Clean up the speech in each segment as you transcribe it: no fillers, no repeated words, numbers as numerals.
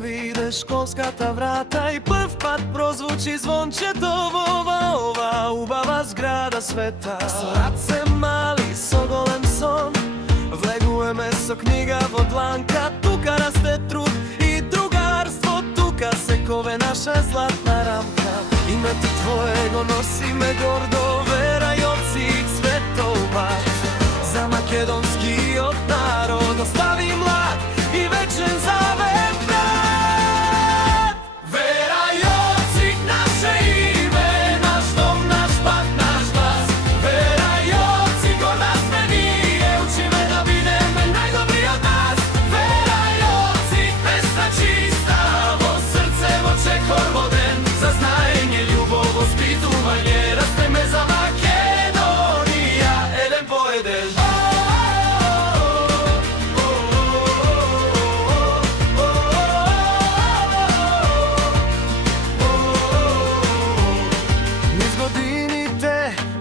видиш школската врата и прв пат прозвучи звончето во ова убава зграда света. Со раце мали, со голем сон, влегуваме со книга во дланка. Тука расте труд и другарство, тука се кове наша златна рамка. Името твое го носиме гордо, верајоци и цветоват. За македонскиот народ остави млад и вечен завет брат. Верајоци наше име, наш дом, наш пат, наш глас. Верајоци горда сме ние, учиме да бидеме најдобри од нас. Верајоци песна чиста, во срце, во чекор, во ден. За знаење, љубов, воспитување, растеме за Македонија, еден по еден.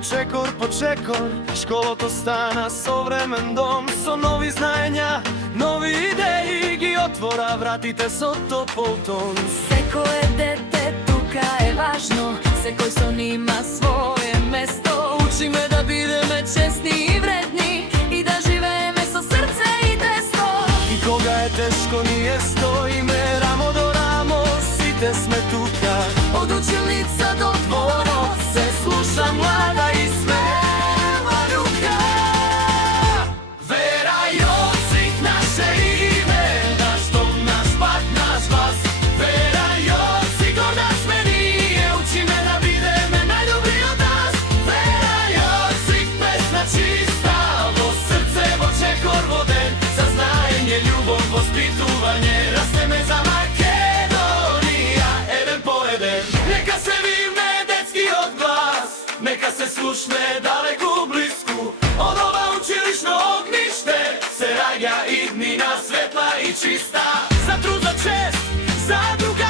Чекор по чекор, школото стана современ дом. Со нови знаења, нови идеи ги отвора вратите со топол тон. Секое дете тука е важно, секој сон има свое место. Учиме да бидеме честни и вредни и да живееме со срце и десно. И кога е тешко ние стоиме рамо до рамо, сите сме тука. Од училница до дворот се слуша млада и смела рука. Верајоци наше име, наш дом, наш пат, наш глас. Верајоци горда сме ние, учиме да бидеме најдобри од нас. Верајоци песна чиста, во срце, во чекор, во ден. За знаење, љубов, воспитување, растеме за Македонија, еден по еден. Нека се вивне детскиот глас, нека се слушне далеку блиску. Од ова училишно огниште се раѓа иднина светла и чиста. За труд, за чест, за друга